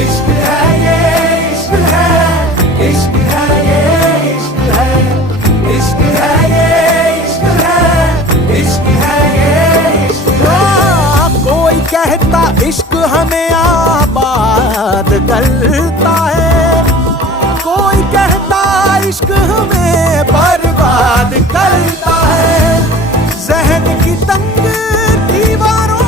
इश्क है ये, इश्क है, इश्क है ये, इश्क है, इश्क है ये, इश्क है, इश्क है ये, इश्क है। कोई कहता इश्क हमें आबाद करता है,